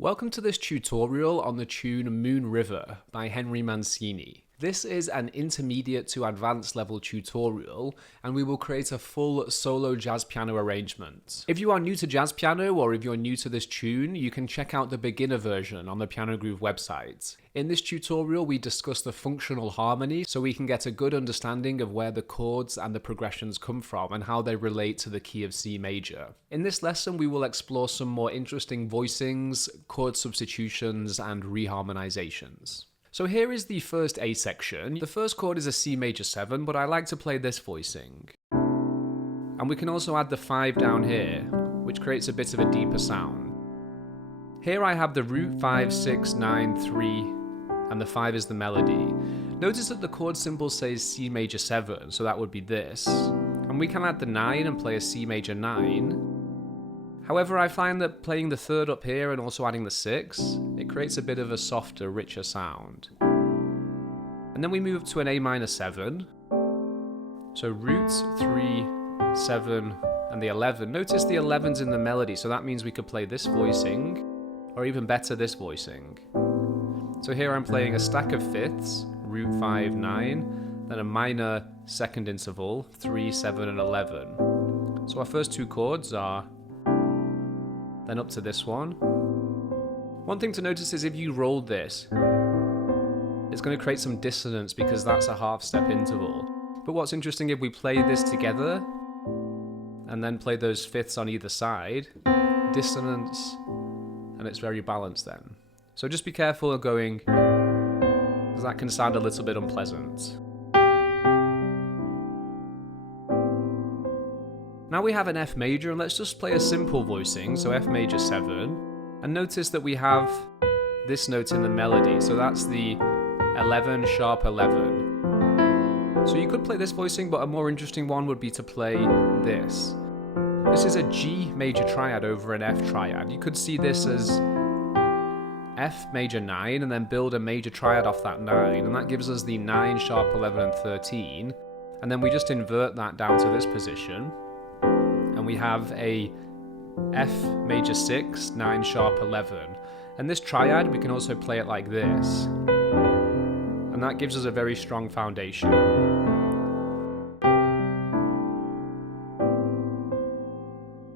Welcome to this tutorial on the tune Moon River by Henry Mancini. This is an intermediate to advanced level tutorial, and we will create a full solo jazz piano arrangement. If you are new to jazz piano, or if you're new to this tune, you can check out the beginner version on the Piano Groove website. In this tutorial, we discuss the functional harmony, so we can get a good understanding of where the chords and the progressions come from and how they relate to the key of C major. In this lesson, we will explore some more interesting voicings, chord substitutions, and reharmonisations. So here is the first A section. The first chord is a C major 7, but I like to play this voicing. And we can also add the 5 down here, which creates a bit of a deeper sound. Here I have the root 5, 6, 9, 3, and the 5 is the melody. Notice that the chord symbol says C major 7, so that would be this. And we can add the 9 and play a C major 9. However, I find that playing the 3rd up here and also adding the 6, it creates a bit of a softer, richer sound. And then we move to an A minor 7. So root 3, 7, and the 11. Notice the 11's in the melody, so that means we could play this voicing, or even better, this voicing. So here I'm playing a stack of 5ths, root 5, 9, then a minor 2nd interval, 3, 7, and 11. So our first 2 chords are then up to this one. One thing to notice is if you rolled this, it's going to create some dissonance because that's a half step interval. But what's interesting, if we play this together and then play those 5ths on either side, dissonance, and it's very balanced then. So just be careful of going, because that can sound a little bit unpleasant. Now we have an F major, and let's just play a simple voicing, so F major 7, and notice that we have this note in the melody, so that's the 11 sharp 11. So you could play this voicing, but a more interesting one would be to play this. This is a G major triad over an F triad. You could see this as F major 9, and then build a major triad off that 9, and that gives us the 9 sharp 11 and 13, and then we just invert that down to this position. And we have a F major 6, 9 sharp 11. And this triad, we can also play it like this. And that gives us a very strong foundation.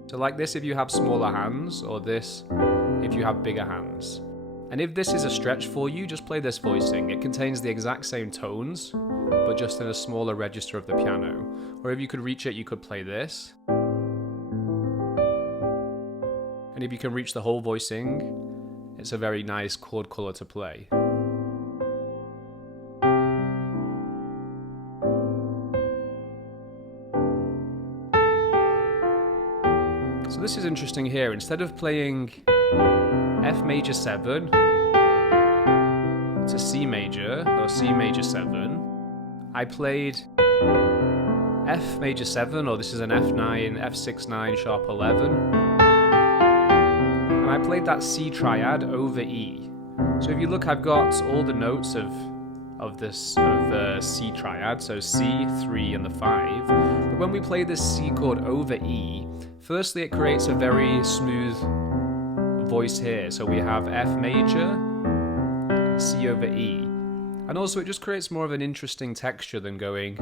So like this if you have smaller hands, or this if you have bigger hands. And if this is a stretch for you, just play this voicing. It contains the exact same tones, but just in a smaller register of the piano. Or if you could reach it, you could play this. And if you can reach the whole voicing, it's a very nice chord color to play. So this is interesting here. Instead of playing F major 7 to C major, or C major 7, I played F major 7, or this is an F9, F6, 9, sharp 11. I played that C triad over E. So if you look, I've got all the notes of of the C triad, so C, 3, and the 5. But when we play this C chord over E, firstly it creates a very smooth voice here. So we have F major, C over E. And also it just creates more of an interesting texture than going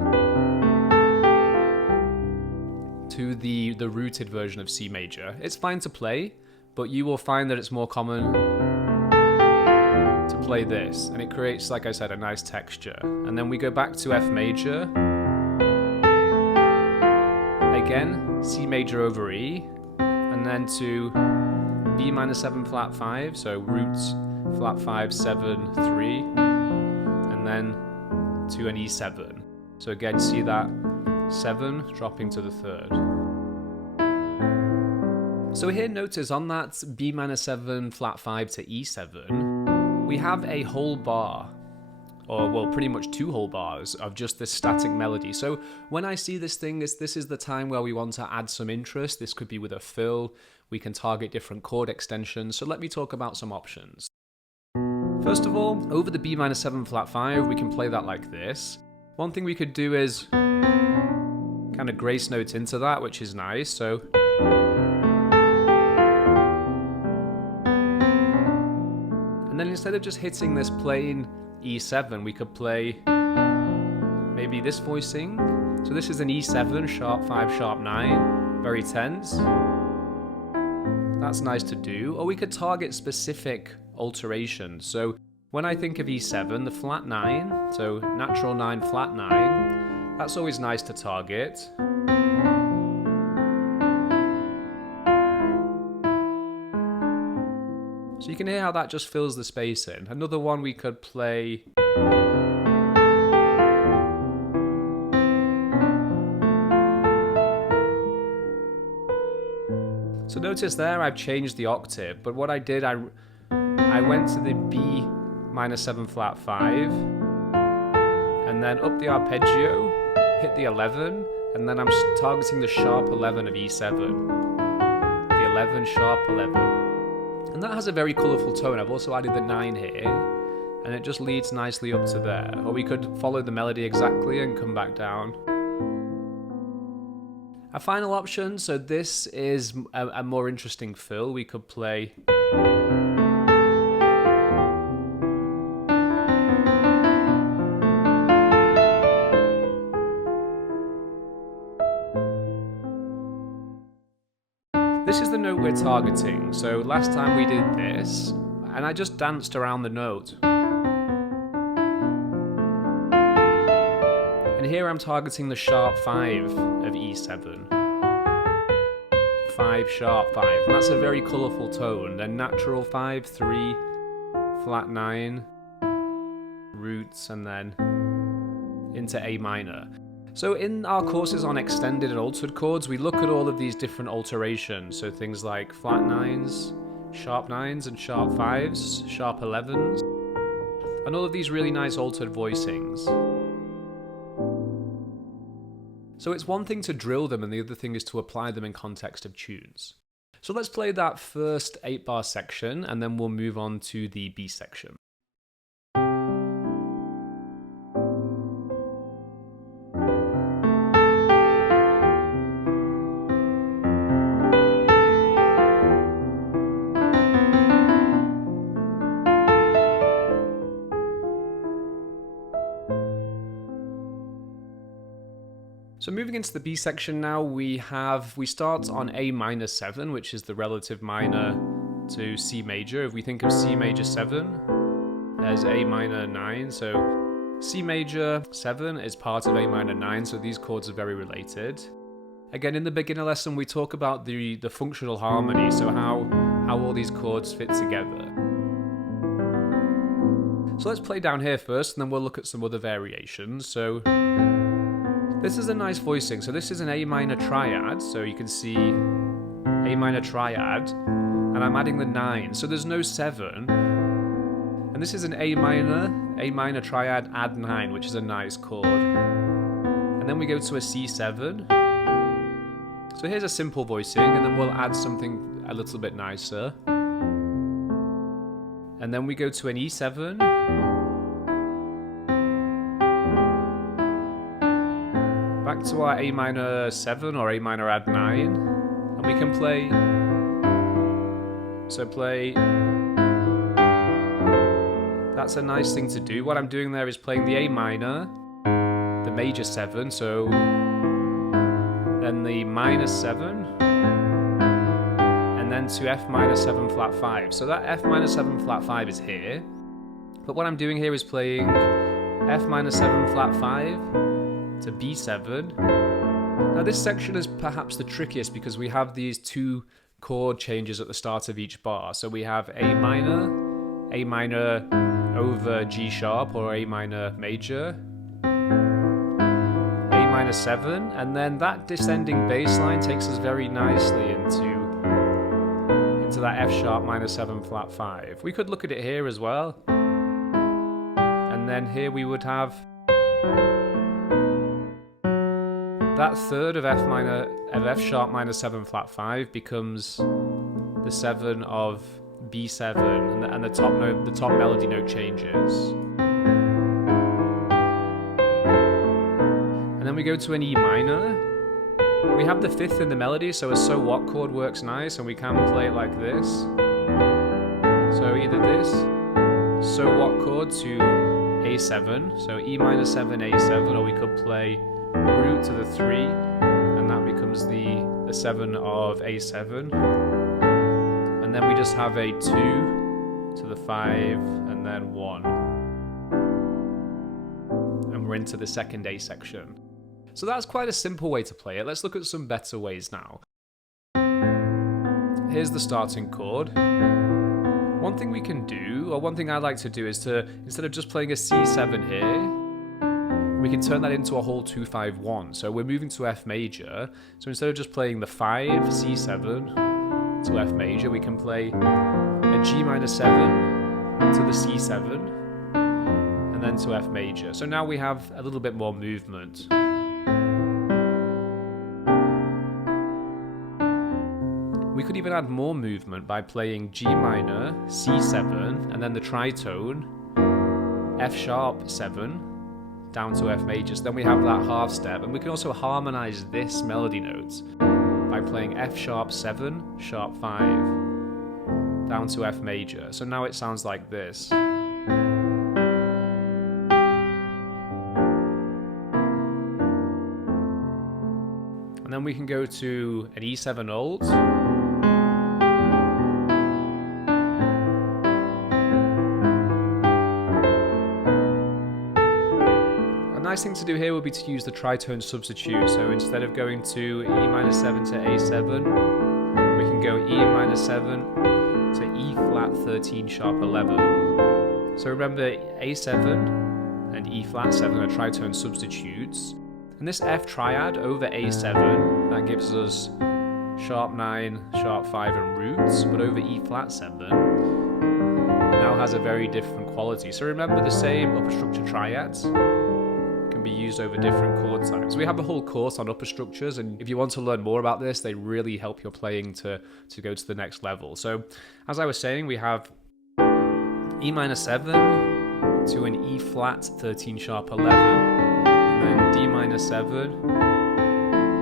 to the rooted version of C major. It's fine to play, but you will find that it's more common to play this, and it creates, like I said, a nice texture. And then we go back to F major, again C major over E, and then to B minor 7 flat 5, so roots flat 5 7 3, and then to an E7. So again, see that 7 dropping to the 3rd. So here, notice on that B minor 7 flat 5 to E7, we have a whole bar, or well, pretty much 2 whole bars of just this static melody. So when I see this thing, this is the time where we want to add some interest. This could be with a fill. We can target different chord extensions. So let me talk about some options. First of all, over the B minor 7 flat 5, we can play that like this. One thing we could do is kind of grace note into that, which is nice. So and then instead of just hitting this plain E7, we could play maybe this voicing. So this is an E7, sharp 5, sharp 9, very tense. That's nice to do. Or we could target specific alterations. So when I think of E7, the flat 9, so natural 9, flat 9, that's always nice to target. So you can hear how that just fills the space in. Another one we could play. So notice there I've changed the octave, but what I did, I went to the B minor 7 flat 5, and then up the arpeggio, hit the 11, and then I'm targeting the sharp 11 of E7. The 11, sharp 11. And that has a very colourful tone. I've also added the 9 here, and it just leads nicely up to there. Or we could follow the melody exactly and come back down. A final option, so this is a more interesting fill. We could play. This is the note we're targeting. So last time we did this, and I just danced around the note. And here I'm targeting the sharp 5 of E7. 5, sharp 5. And that's a very colourful tone. Then natural 5, 3, flat 9, roots, and then into A minor. So in our courses on extended and altered chords, we look at all of these different alterations. So things like flat 9s, sharp 9s and sharp 5s, sharp 11s, and all of these really nice altered voicings. So it's one thing to drill them and the other thing is to apply them in context of tunes. So let's play that first 8-bar section and then we'll move on to the B section. So moving into the B section now, we start on A minor 7, which is the relative minor to C major. If we think of C major 7, there's A minor 9. So C major 7 is part of A minor 9, so these chords are very related. Again, in the beginner lesson, we talk about the functional harmony, so how all these chords fit together. So let's play down here first, and then we'll look at some other variations. So this is a nice voicing. So this is an A minor triad. So you can see A minor triad, and I'm adding the 9. So there's no 7. And this is an A minor triad, add 9, which is a nice chord. And then we go to a C7. So here's a simple voicing, and then we'll add something a little bit nicer. And then we go to an E7. back to our A minor 7 or A minor add 9, and we can play. So play. That's a nice thing to do. What I'm doing there is playing the A minor, the major 7, so then the minor 7, and then to F minor 7 flat 5. So that F minor 7 flat 5 is here, but what I'm doing here is playing F minor 7 flat 5 to B7. Now this section is perhaps the trickiest because we have these two chord changes at the start of each bar. So we have A minor over G sharp or A minor major, A minor 7, and then that descending bass line takes us very nicely into that F sharp minor 7 flat 5. We could look at it here as well, and then here we would have that third of F sharp minor 7 flat 5 becomes the 7 of B7, and the top note, the top melody note changes. And then we go to an E minor. We have the 5th in the melody, so a so what chord works nice, and we can play it like this. So either this so what chord to A7, so E minor 7 A7, or we could play root to the 3, and that becomes the 7 of A7. And then we just have a 2 to the 5, and then 1. And we're into the second A section. So that's quite a simple way to play it. Let's look at some better ways now. Here's the starting chord. One thing we can do, or one thing I like to do, is to, instead of just playing a C7 here, we can turn that into a whole 2-5-1. So we're moving to F major. So instead of just playing the 5, C7 to F major, we can play a G minor 7 to the C7, and then to F major. So now we have a little bit more movement. We could even add more movement by playing G minor, C7, and then the tritone, F sharp 7, down to F major. So then we have that half step, and we can also harmonize this melody note by playing F sharp 7, sharp 5, down to F major. So now it sounds like this. And then we can go to an E7 alt. A nice thing to do here would be to use the tritone substitute. So instead of going to E minor 7 to A7, we can go E minor 7 to E flat 13 sharp 11. So remember, A7 and E flat 7 are tritone substitutes. And this F triad over A7, that gives us sharp 9, sharp 5 and roots, but over E flat 7, it now has a very different quality. So remember, the same upper structure triads can be used over different chord types. We have a whole course on upper structures, and if you want to learn more about this, they really help your playing to go to the next level. So as I was saying, we have E minor 7 to an E flat 13 sharp 11, and then D minor 7,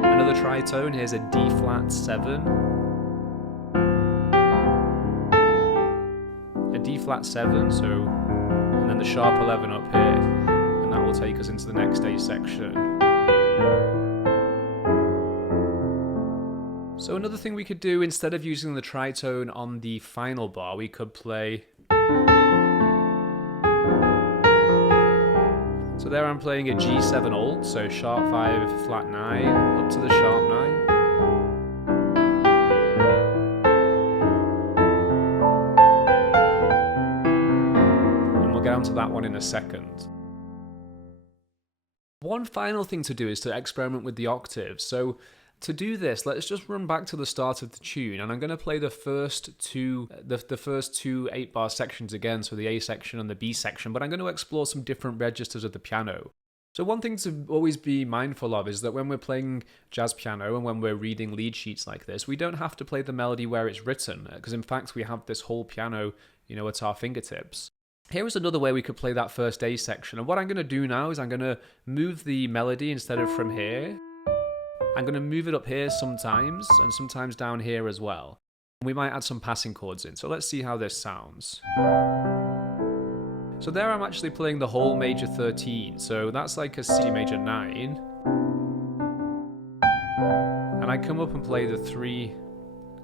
another tritone. Here's a D flat 7, a D flat 7, so, and then the sharp 11 up here, and that will take us into the next A section. So another thing we could do, instead of using the tritone on the final bar, we could play. So there I'm playing a G7 alt, so sharp 5, flat 9, up to the sharp 9. And we'll get onto that one in a second. One final thing to do is to experiment with the octaves. So to do this, let's just run back to the start of the tune, and I'm going to play the first two 8-bar sections again, so the A section and the B section, but I'm going to explore some different registers of the piano. So one thing to always be mindful of is that when we're playing jazz piano and when we're reading lead sheets like this, we don't have to play the melody where it's written, because in fact we have this whole piano, at our fingertips. Here is another way we could play that first A section, and what I'm going to do now is I'm going to move the melody instead of from here. I'm going to move it up here sometimes, and sometimes down here as well. We might add some passing chords in, so let's see how this sounds. So there I'm actually playing the whole major 13, so that's like a C major 9. And I come up and play the 3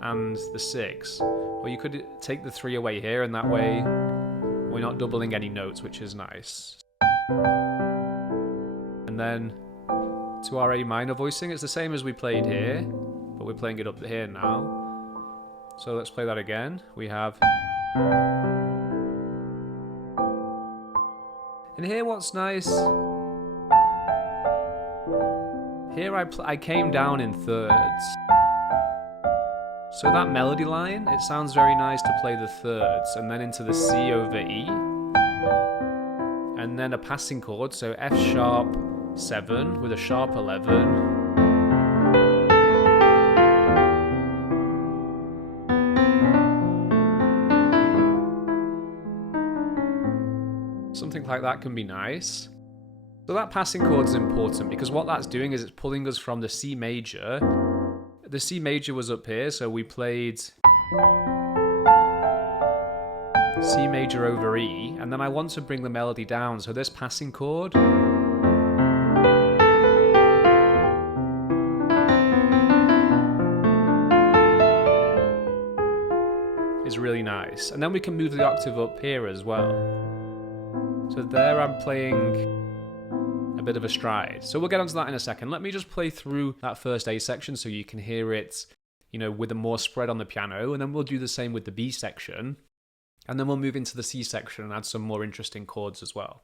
and the 6. Or you could take the 3 away here, and that way we're not doubling any notes, which is nice. And then to our A minor voicing, it's the same as we played here, but we're playing it up here now. So let's play that again. We have... And here what's nice... Here I came down in thirds. So that melody line, it sounds very nice to play the thirds, and then into the C over E. And then a passing chord, so F sharp 7 with a sharp 11. Something like that can be nice. So that passing chord is important because what that's doing is it's pulling us from the C major. The C major was up here, so we played C major over E, and then I want to bring the melody down, so this passing chord is really nice. And then we can move the octave up here as well. So there I'm playing a bit of a stride. So we'll get onto that in a second. Let me just play through that first A section so you can hear it, you know, with a more spread on the piano, and then we'll do the same with the B section. And then we'll move into the C section and add some more interesting chords as well.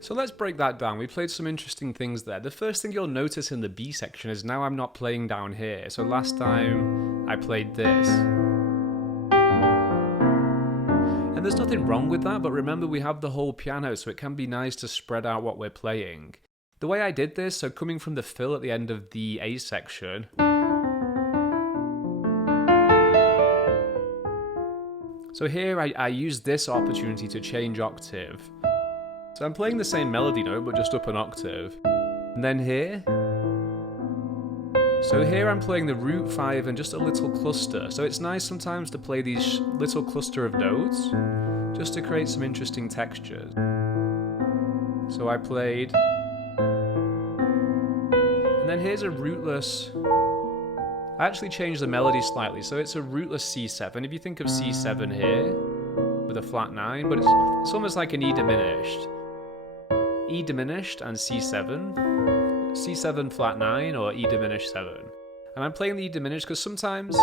So let's break that down. We played some interesting things there. The first thing you'll notice in the B section is now I'm not playing down here. So last time I played this. And there's nothing wrong with that, but remember we have the whole piano, so it can be nice to spread out what we're playing. The way I did this, so coming from the fill at the end of the A section, so here I used this opportunity to change octave. So I'm playing the same melody note, but just up an octave. And then here. So here I'm playing the root 5 and just a little cluster. So it's nice sometimes to play these little cluster of notes, just to create some interesting textures. So I played. And then here's a rootless. I actually changed the melody slightly, so it's a rootless C7. If you think of C7 here, with a flat 9, but it's almost like an E diminished. E diminished and C7, C7 flat 9 or E diminished 7. And I'm playing the E diminished because sometimes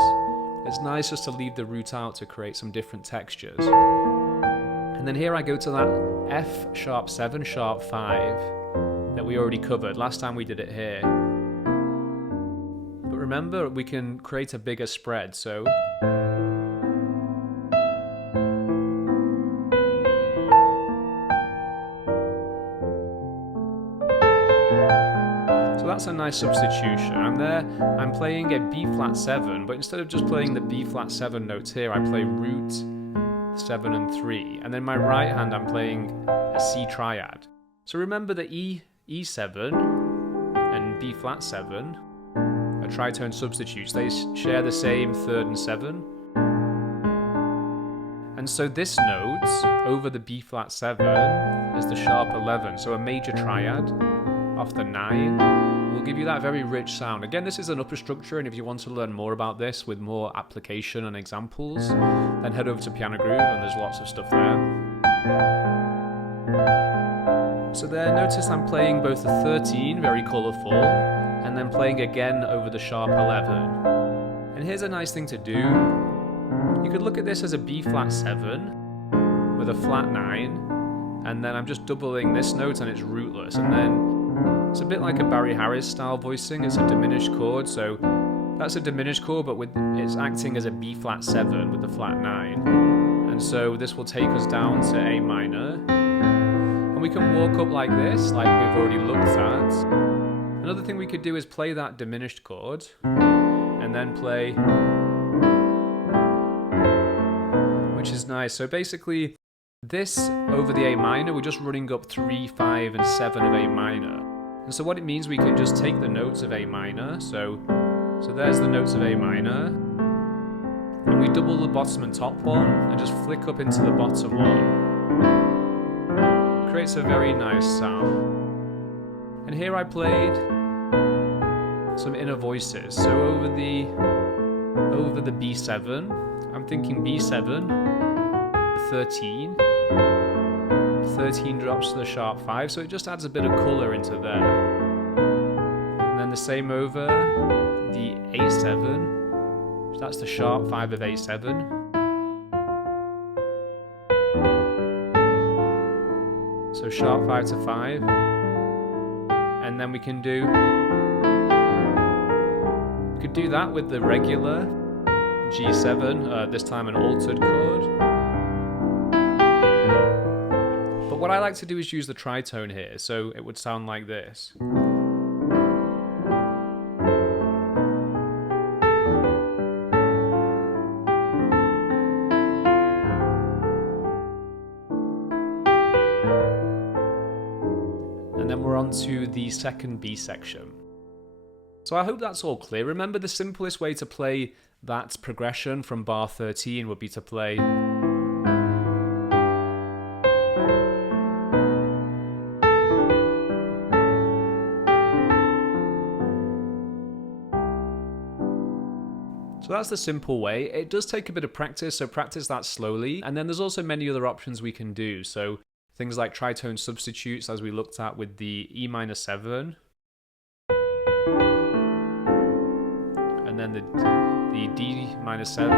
it's nice just to leave the root out to create some different textures. And then here I go to that F sharp 7 sharp 5 that we already covered last time we did it here. But remember, we can create a bigger spread, so that's a nice substitution. I'm playing a B flat 7, but instead of just playing the B flat 7 notes here, I play root 7 and 3. And then my right hand, I'm playing a C triad. So remember the E7 and B flat 7 are tritone substitutes. They share the same 3rd and 7. And so this note over the B flat 7 is the sharp 11, so a major triad off the 9. Will give you that very rich sound. Again, this is an upper structure, and if you want to learn more about this with more application and examples, then head over to Piano Groove, and there's lots of stuff there. So there, notice I'm playing both the 13, very colourful, and then playing again over the sharp 11. And here's a nice thing to do. You could look at this as a B flat 7 with a flat 9, and then I'm just doubling this note and it's rootless, and then it's a bit like a Barry Harris style voicing. It's a diminished chord, so that's a diminished chord, but it's acting as a B flat 7 with the flat 9. And so this will take us down to A minor. And we can walk up like this, like we've already looked at. Another thing we could do is play that diminished chord, and then play, which is nice. So basically, this over the A minor, we're just running up 3, 5, and 7 of A minor. And so what it means, we can just take the notes of A minor. So there's the notes of A minor. And we double the bottom and top one, and just flick up into the bottom one. It creates a very nice sound. And here I played some inner voices. So over the B7, I'm thinking B7, 13. 13 drops to the sharp 5, so it just adds a bit of colour into there. And then the same over the A7, so that's the sharp 5 of A7. So sharp 5 to 5. And then we could do that with the regular G7, this time an altered chord. But what I like to do is use the tritone here, so it would sound like this. And then we're on to the second B section. So I hope that's all clear. Remember, the simplest way to play that progression from bar 13 would be to play So that's the simple way. It does take a bit of practice, so practice that slowly. And then there's also many other options we can do. So things like tritone substitutes, as we looked at with the E minor 7. And then the D minor 7.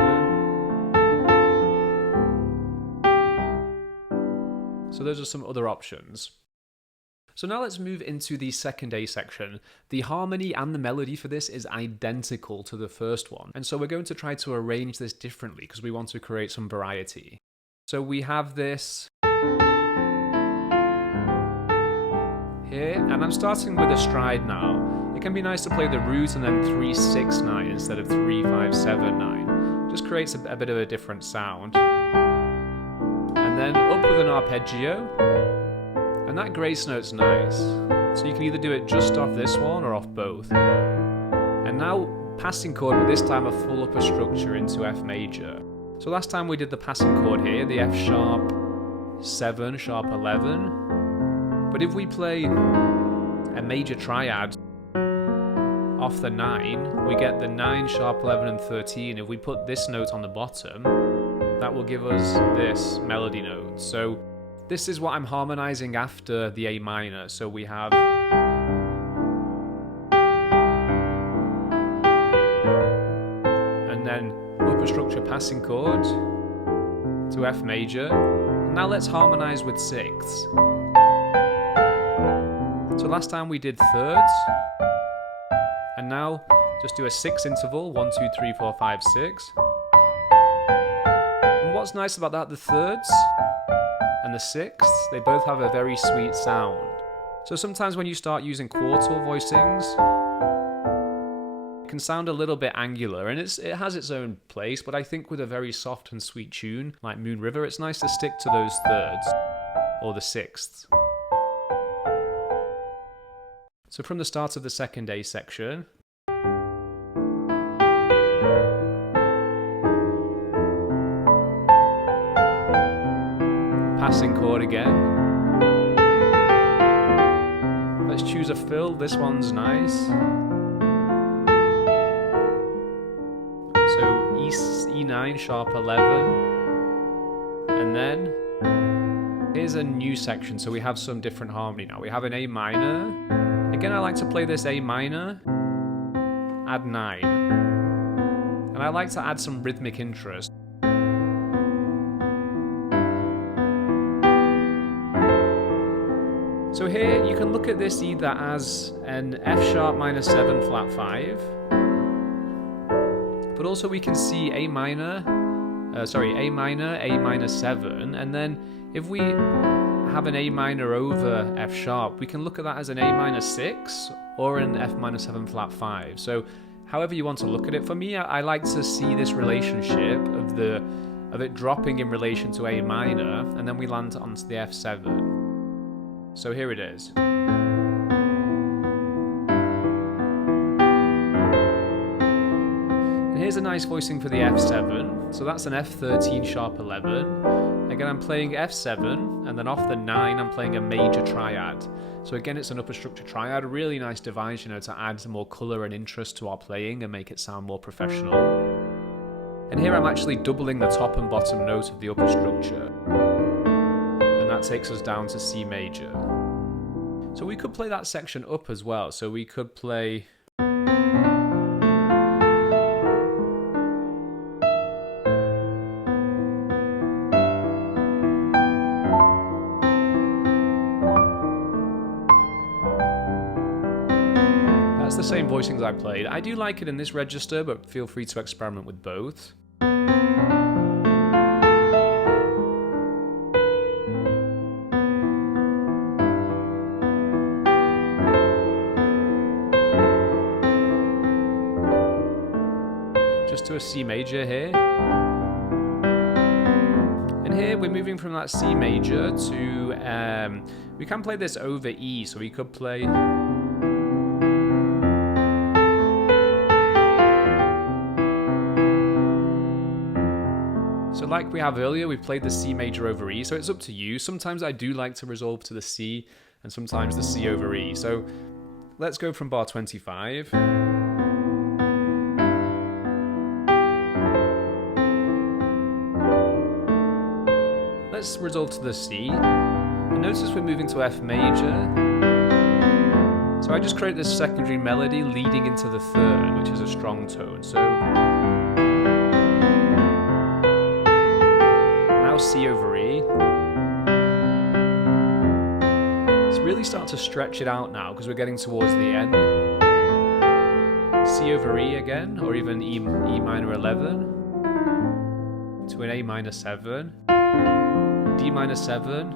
So those are some other options. So now let's move into the second A section. The harmony and the melody for this is identical to the first one. And so we're going to try to arrange this differently because we want to create some variety. So we have this here, and I'm starting with a stride now. It can be nice to play the root and then 3, 6, 9 instead of 3, 5, 7, 9. Just creates a bit of a different sound. And then up with an arpeggio. And that grace note's nice. So you can either do it just off this one or off both. And now passing chord, but this time a full upper structure into F major. So last time we did the passing chord here, the F sharp 7, sharp 11. But if we play a major triad off the 9, we get the 9, sharp 11 and 13. If we put this note on the bottom, that will give us this melody note. So this is what I'm harmonizing after the A minor. So we have and then upper structure passing chord to F major. Now let's harmonize with sixths. So last time we did thirds, and now just do a 6 interval, 1, 2, 3, 4, 5, 6. And what's nice about that, the thirds and the sixths, they both have a very sweet sound. So sometimes when you start using quartal voicings, it can sound a little bit angular, and it has its own place, but I think with a very soft and sweet tune like Moon River, it's nice to stick to those thirds or the sixths. So from the start of the second A section, passing chord again. Let's choose a fill. This one's nice. So E9, sharp 11. And then here's a new section. So we have some different harmony now. We have an A minor. Again, I like to play this A minor, add 9. And I like to add some rhythmic interest. So here you can look at this either as an F sharp minor 7 flat 5, but also we can see A minor, A minor 7, and then if we have an A minor over F sharp, we can look at that as an A minor 6 or an F minor 7 flat 5. So however you want to look at it. For me, I like to see this relationship of it dropping in relation to A minor, and then we land onto the F7. So here it is. And here's a nice voicing for the F7. So that's an F13 sharp 11. Again, I'm playing F7, and then off the 9, I'm playing a major triad. So again, it's an upper structure triad, a really nice device, to add some more colour and interest to our playing and make it sound more professional. And here I'm actually doubling the top and bottom note of the upper structure. And that takes us down to C major. So we could play that section up as well. So we could play... That's the same voicings I played. I do like it in this register, but feel free to experiment with both. Just to a C major here. And here we're moving from that C major to, we can play this over E, so we could play... So like we have earlier, we played the C major over E, so it's up to you. Sometimes I do like to resolve to the C, and sometimes the C over E. So let's go from bar 25. Let's resolve to the C. And notice we're moving to F major. So I just create this secondary melody leading into the third, which is a strong tone. So now C over E. Let's really start to stretch it out now because we're getting towards the end. C over E again, or even E minor 11 to an A minor 7. D minor 7,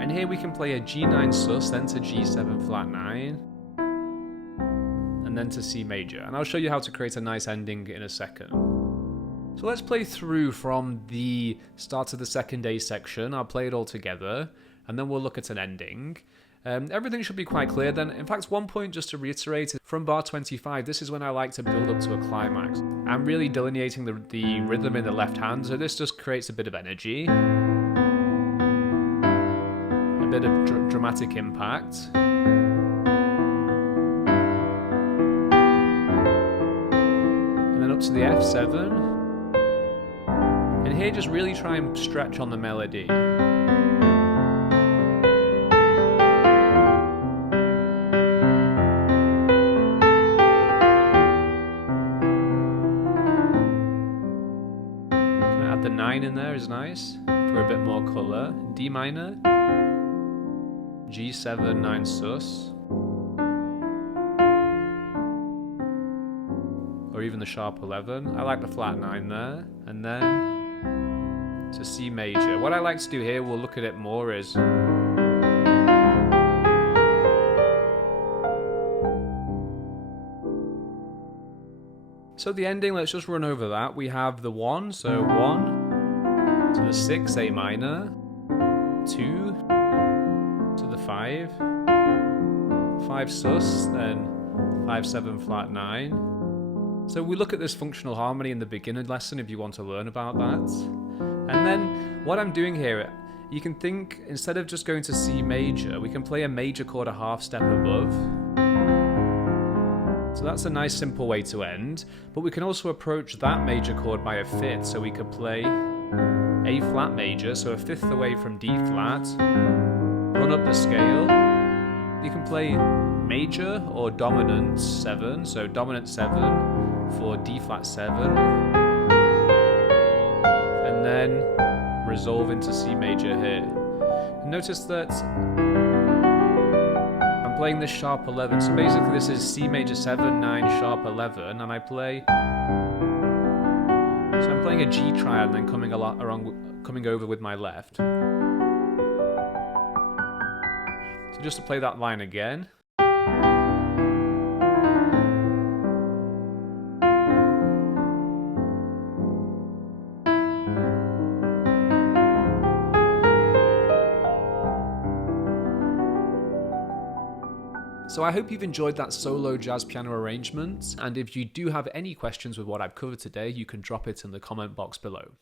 and here we can play a G9 sus, then to G7 flat 9, and then to C major. And I'll show you how to create a nice ending in a second. So let's play through from the start of the second A section. I'll play it all together, and then we'll look at an ending. Everything should be quite clear then. In fact, one point just to reiterate, from bar 25, this is when I like to build up to a climax. I'm really delineating the rhythm in the left hand, so this just creates a bit of energy. A bit of dramatic impact. And then up to the F7. And here just really try and stretch on the melody. The 9 in there is nice for a bit more colour. D minor, G7 9 sus, or even the sharp 11. I like the flat 9 there, and then to C major. What I like to do here, we'll look at it more, is so the ending, let's just run over that. We have the 1, so 1 to the 6, A minor, 2 to the 5, 5 sus, then 5 7 flat 9. So we look at this functional harmony in the beginner lesson if you want to learn about that. And then what I'm doing here, you can think, instead of just going to C major, we can play a major chord a half step above. So that's a nice simple way to end, but we can also approach that major chord by a fifth, so we could play A flat major, so a fifth away from D flat, run up the scale. You can play major or dominant 7, so dominant 7 for D flat 7, and then resolve into C major here. Notice that I'm playing this sharp 11, so basically this is C major 7, 9, sharp 11, and I play... So I'm playing a G triad and then coming over with my left. So just to play that line again. So I hope you've enjoyed that solo jazz piano arrangement, and if you do have any questions with what I've covered today, you can drop it in the comment box below.